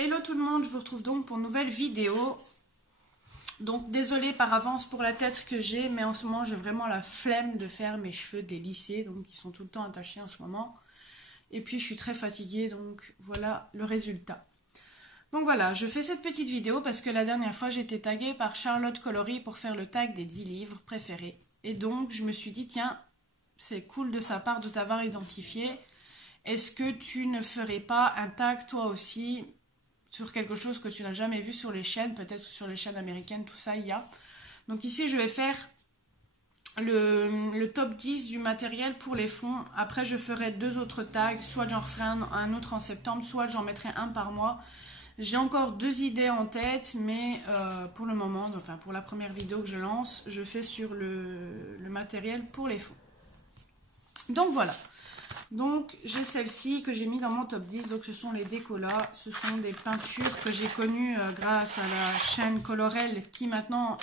Hello tout le monde, je vous retrouve donc pour une nouvelle vidéo. Donc désolée par avance pour la tête que j'ai, mais en ce moment j'ai vraiment la flemme de faire mes cheveux délissés, donc ils sont tout le temps attachés en ce moment. Et puis je suis très fatiguée, donc voilà le résultat. Donc voilà, je fais cette petite vidéo parce que la dernière fois j'ai été taguée par Charlotte Coloris pour faire le tag des 10 livres préférés. Et donc je me suis dit, tiens, c'est cool de sa part de t'avoir identifié. Est-ce que tu ne ferais pas un tag toi aussi sur quelque chose que tu n'as jamais vu sur les chaînes, peut-être sur les chaînes américaines, tout ça, il y a. Donc ici, je vais faire le top 10 du matériel pour les fonds. Après, je ferai 2 autres tags, soit j'en referai un autre en septembre, soit j'en mettrai un par mois. J'ai encore 2 idées en tête, mais pour le moment, enfin pour la première vidéo que je lance, je fais sur le matériel pour les fonds. Donc voilà. Donc j'ai celle-ci que j'ai mis dans mon top 10, donc ce sont les Décolla, ce sont des peintures que j'ai connues grâce à la chaîne Colorel qui maintenant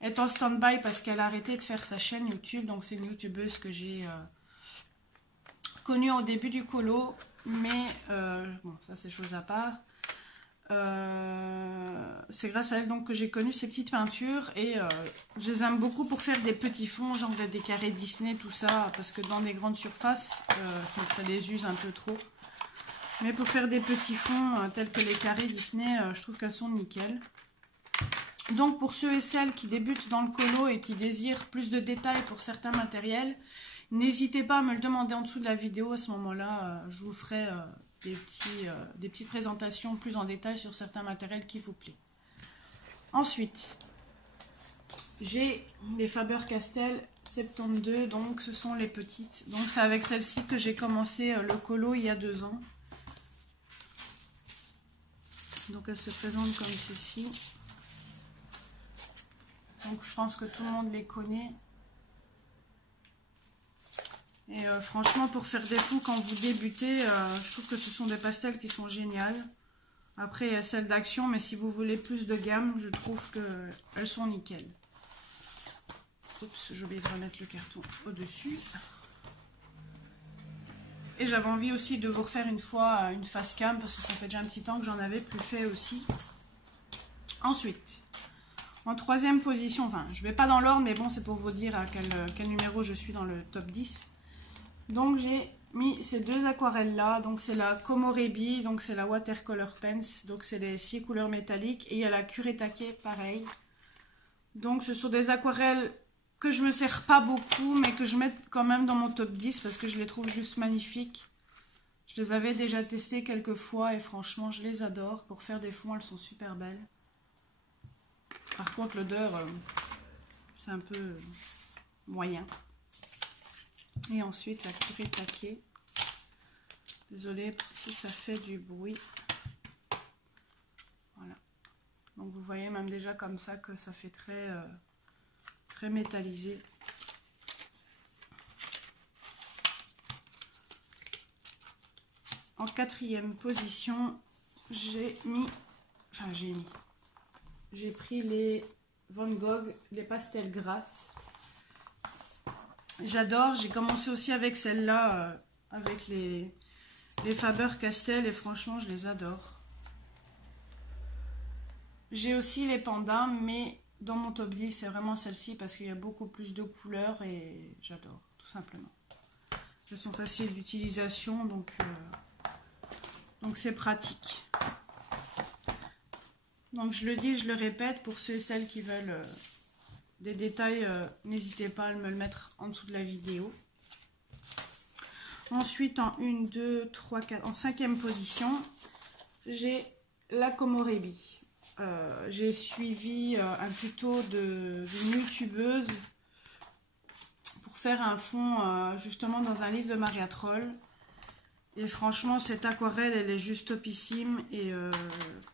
est en stand-by parce qu'elle a arrêté de faire sa chaîne YouTube, donc c'est une youtubeuse que j'ai connue au début du colo, mais bon ça c'est chose à part. C'est grâce à elle donc que j'ai connu ces petites peintures et je les aime beaucoup pour faire des petits fonds, genre des carrés Disney, tout ça, parce que dans des grandes surfaces, ça les use un peu trop. Mais pour faire des petits fonds tels que les carrés Disney, je trouve qu'elles sont nickel. Donc pour ceux et celles qui débutent dans le colo et qui désirent plus de détails pour certains matériels, n'hésitez pas à me le demander en dessous de la vidéo. À ce moment-là, je vous ferai des petites présentations plus en détail sur certains matériels qui vous plaît. Ensuite, j'ai les Faber-Castell 72, donc ce sont les petites. Donc c'est avec celle-ci que j'ai commencé le colo il y a 2 ans. Donc elle se présente comme ceci. Donc je pense que tout le monde les connaît. Et franchement, pour faire des fonds quand vous débutez, je trouve que ce sont des pastels qui sont géniales. Après, il y a celles d'action, mais si vous voulez plus de gamme, je trouve qu'elles sont nickel. Oups, j'ai oublié de remettre le carton au-dessus. Et j'avais envie aussi de vous refaire une fois une face cam, parce que ça fait déjà un petit temps que j'en avais plus fait aussi. Ensuite, en 3e position, enfin, je ne vais pas dans l'ordre, mais bon, c'est pour vous dire à quel numéro je suis dans le top 10. Donc j'ai mis ces 2 aquarelles là, donc c'est la Komorebi, donc c'est la Watercolor Pens, donc c'est les 6 couleurs métalliques, et il y a la Kuretake pareil. Donc ce sont des aquarelles que je me sers pas beaucoup, mais que je mets quand même dans mon top 10 parce que je les trouve juste magnifiques. Je les avais déjà testées quelques fois et franchement je les adore. Pour faire des fonds, elles sont super belles. Par contre l'odeur, c'est un peu moyen. Et ensuite la Kuretake. Désolée si ça fait du bruit. Voilà. Donc vous voyez même déjà comme ça que ça fait très métallisé. En 4e position, j'ai pris les Van Gogh, les pastels grasses. J'adore, j'ai commencé aussi avec celle-là, avec les Faber-Castell, et franchement je les adore. J'ai aussi les pandas, mais dans mon top 10 c'est vraiment celle-ci parce qu'il y a beaucoup plus de couleurs et j'adore, tout simplement. Elles sont faciles d'utilisation, donc c'est pratique. Donc je le dis, je le répète, pour ceux et celles qui veulent des détails, n'hésitez pas à me le mettre en dessous de la vidéo. Ensuite, en 1, 2, 3, 4, en 5e position, j'ai la Komorebi. J'ai suivi un tuto d'une youtubeuse pour faire un fond justement dans un livre de Maria Troll. Et franchement, cette aquarelle, elle est juste topissime. Et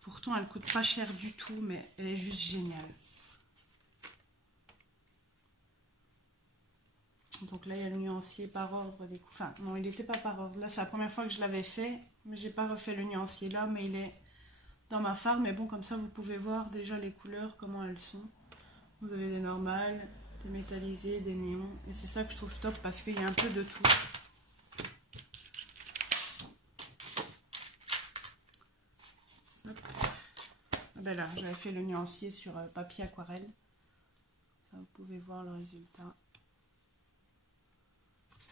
pourtant, elle coûte pas cher du tout, mais elle est juste géniale. Donc là, il y a le nuancier par ordre des couleurs. Enfin, non, il n'était pas par ordre. Là, c'est la première fois que je l'avais fait. Mais j'ai pas refait le nuancier là, mais il est dans ma farde. Mais bon, comme ça, vous pouvez voir déjà les couleurs, comment elles sont. Vous avez des normales, des métallisées, des néons. Et c'est ça que je trouve top parce qu'il y a un peu de tout. Ben là, j'avais fait le nuancier sur papier aquarelle. Ça, vous pouvez voir le résultat.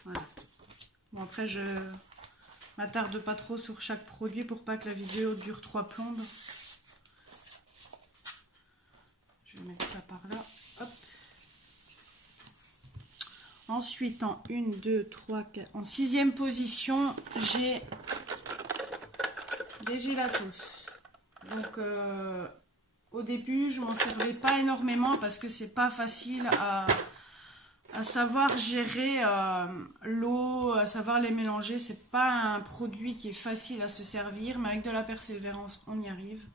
Voilà. Bon, après, je m'attarde pas trop sur chaque produit pour pas que la vidéo dure 3 plombes. Je vais mettre ça par là. Hop. Ensuite, en 1, 2, 3, 4... En 6e position, j'ai des Gelatos. Donc, au début, je m'en servais pas énormément parce que c'est pas facile à savoir gérer l'eau, à savoir les mélanger. C'est pas un produit qui est facile à se servir, mais avec de la persévérance, on y arrive.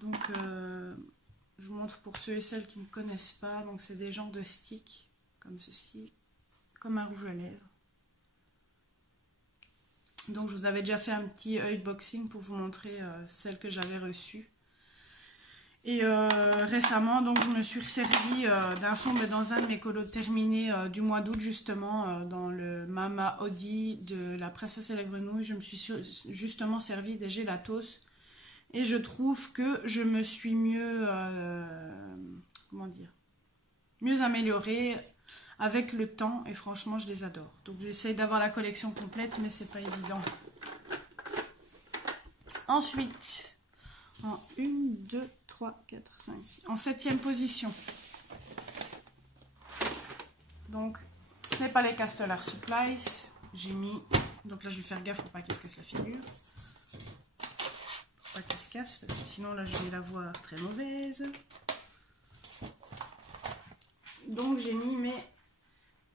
Donc, je vous montre pour ceux et celles qui ne connaissent pas. Donc, c'est des genres de sticks comme ceci, comme un rouge à lèvres. Donc, je vous avais déjà fait un petit unboxing pour vous montrer celle que j'avais reçue. Et récemment, donc, je me suis servi d'un fond, mais dans un de mes colos terminés du mois d'août, justement, dans le Mama Audi de la princesse et la grenouille. Je me suis justement servi des Gelatos. Et je trouve que je me suis mieux, comment dire, mieux améliorée avec le temps. Et franchement, je les adore. Donc, j'essaye d'avoir la collection complète, mais c'est pas évident. Ensuite, en 1, 2, 3, 4, 5, 6. En 7e position. Donc, ce n'est pas les Castellar Supplies. J'ai mis... Donc là, je vais faire gaffe pour pas qu'elle se casse la figure. Pour pas qu'elle se casse, parce que sinon, là, je vais la voir très mauvaise. Donc, j'ai mis mes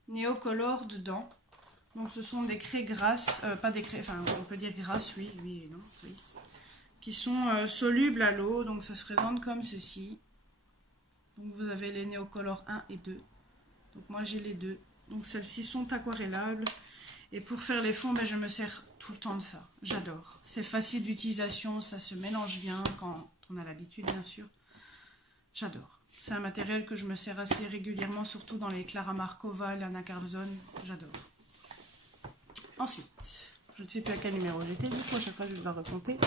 Neocolor dedans. Donc, ce sont des craies grasses. Pas des craies... Enfin, on peut dire grasses, oui, oui et non, oui. Qui sont solubles à l'eau, donc ça se présente comme ceci. Donc vous avez les Neocolor 1 et 2. Donc moi j'ai les deux. Donc celles-ci sont aquarellables. Et pour faire les fonds, ben, je me sers tout le temps de ça. J'adore. C'est facile d'utilisation, ça se mélange bien quand on a l'habitude bien sûr. J'adore. C'est un matériel que je me sers assez régulièrement, surtout dans les Clara Markova, Lana Carlson. J'adore. Ensuite, je ne sais plus à quel numéro j'étais, du coup à chaque fois je vais devoir recompter.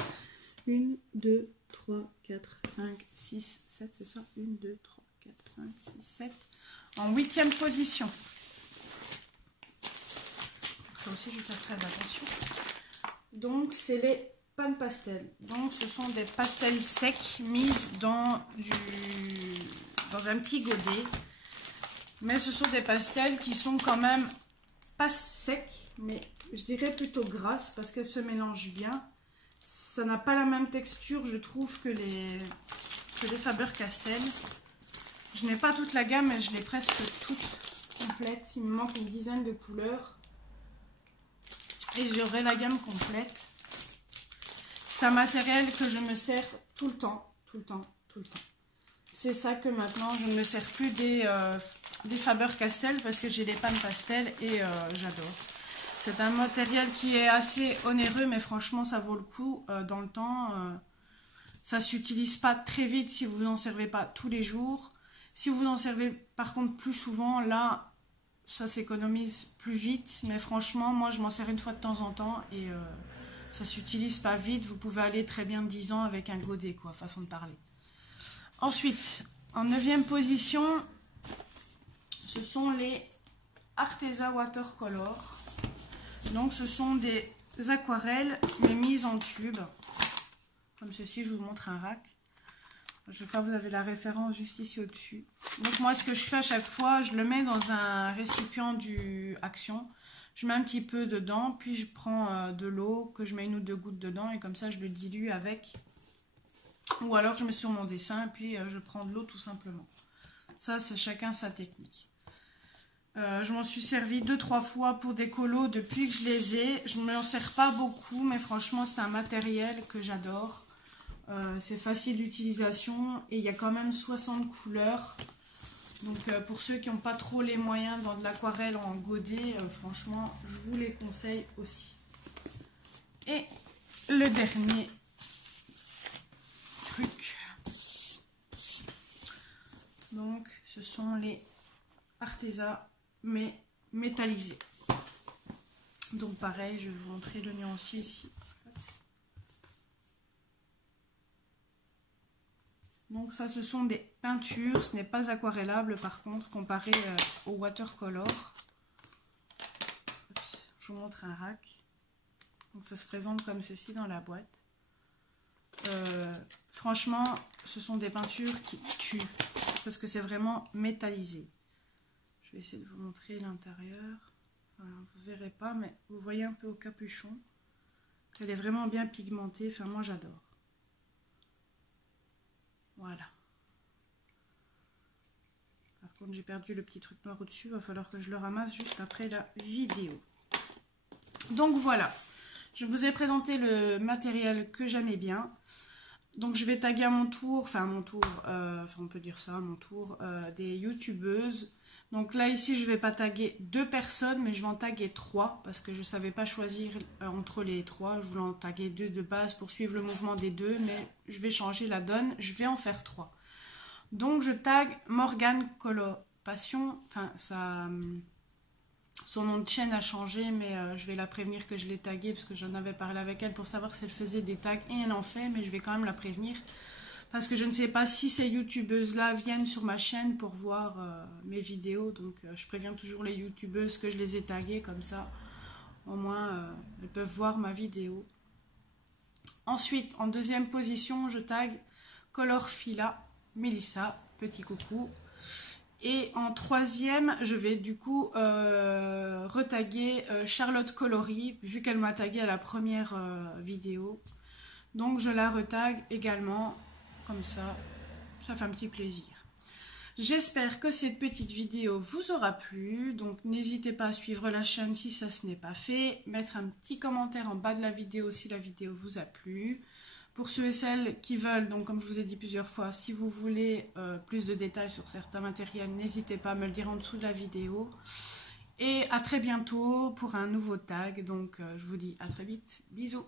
1, 2, 3, 4, 5, 6, 7, c'est ça? 1, 2, 3, 4, 5, 6, 7. En 8e position. Ça aussi, je vais faire très attention. Donc, c'est les pânes pastel. Donc, ce sont des pastels secs mises dans un petit godet. Mais ce sont des pastels qui sont quand même pas secs, mais je dirais plutôt grasses parce qu'elles se mélangent bien. Ça n'a pas la même texture, je trouve, que les Faber-Castell. Je n'ai pas toute la gamme, mais je l'ai presque toute complète. Il me manque une dizaine de couleurs. Et j'aurai la gamme complète. C'est un matériel que je me sers tout le temps, tout le temps, tout le temps. C'est ça que maintenant, je ne me sers plus des Faber-Castell parce que j'ai les pânes pastel et j'adore. C'est un matériel qui est assez onéreux, mais franchement, ça vaut le coup dans le temps. Ça ne s'utilise pas très vite si vous n'en servez pas tous les jours. Si vous en servez par contre plus souvent, là, ça s'économise plus vite. Mais franchement, moi, je m'en sers une fois de temps en temps et ça ne s'utilise pas vite. Vous pouvez aller très bien 10 ans avec un godet, quoi, façon de parler. Ensuite, en 9e position, ce sont les Arteza Watercolor. Donc ce sont des aquarelles mais mises en tube. Comme ceci, je vous montre un rack. Je crois que vous avez la référence juste ici au-dessus. Donc moi ce que je fais à chaque fois, je le mets dans un récipient du Action. Je mets un petit peu dedans, puis je prends de l'eau, que je mets 1 ou 2 gouttes dedans et comme ça je le dilue avec. Ou alors je mets sur mon dessin et puis je prends de l'eau tout simplement. Ça c'est chacun sa technique. Je m'en suis servi 2-3 fois pour des colos depuis que je les ai. Je ne m'en sers pas beaucoup, mais franchement, c'est un matériel que j'adore. C'est facile d'utilisation et il y a quand même 60 couleurs. Donc, pour ceux qui n'ont pas trop les moyens dans de l'aquarelle en godet, franchement, je vous les conseille aussi. Et le dernier truc. Donc, ce sont les Arteza mais métallisé. Donc pareil, je vais vous montrer le nuancier ici. Donc ça, ce sont des peintures. Ce n'est pas aquarellable par contre, comparé au watercolor. Je vous montre un rack. Donc ça se présente comme ceci dans la boîte. Franchement, ce sont des peintures qui tuent. Parce que c'est vraiment métallisé. Je vais essayer de vous montrer l'intérieur. Enfin, vous ne verrez pas, mais vous voyez un peu au capuchon. Elle est vraiment bien pigmentée. Enfin, moi, j'adore. Voilà. Par contre, j'ai perdu le petit truc noir au-dessus. Il va falloir que je le ramasse juste après la vidéo. Donc, voilà. Je vous ai présenté le matériel que j'aimais bien. Donc, je vais taguer à mon tour, on peut dire ça, à mon tour, des youtubeuses. Donc là, ici, je ne vais pas taguer 2 personnes, mais je vais en taguer 3, parce que je ne savais pas choisir entre les 3. Je voulais en taguer 2 de base pour suivre le mouvement des 2, mais je vais changer la donne, je vais en faire 3. Donc, je tag Morgane Color Passion, enfin, son nom de chaîne a changé, mais je vais la prévenir que je l'ai taguée, parce que j'en avais parlé avec elle pour savoir si elle faisait des tags, et elle en fait, mais je vais quand même la prévenir. Parce que je ne sais pas si ces youtubeuses-là viennent sur ma chaîne pour voir mes vidéos. Donc je préviens toujours les youtubeuses que je les ai taguées comme ça. Au moins, elles peuvent voir ma vidéo. Ensuite, en deuxième position, je tag Colorfila, Melissa, petit coucou. Et en troisième, je vais du coup retaguer Charlotte Coloris, vu qu'elle m'a tagué à la première vidéo. Donc je la retague également. Comme ça fait un petit plaisir. J'espère que cette petite vidéo vous aura plu. Donc n'hésitez pas à suivre la chaîne si ça ce n'est pas fait. Mettre un petit commentaire en bas de la vidéo si la vidéo vous a plu. Pour ceux et celles qui veulent, donc comme je vous ai dit plusieurs fois, si vous voulez plus de détails sur certains matériels, n'hésitez pas à me le dire en dessous de la vidéo. Et à très bientôt pour un nouveau tag. Donc je vous dis à très vite. Bisous.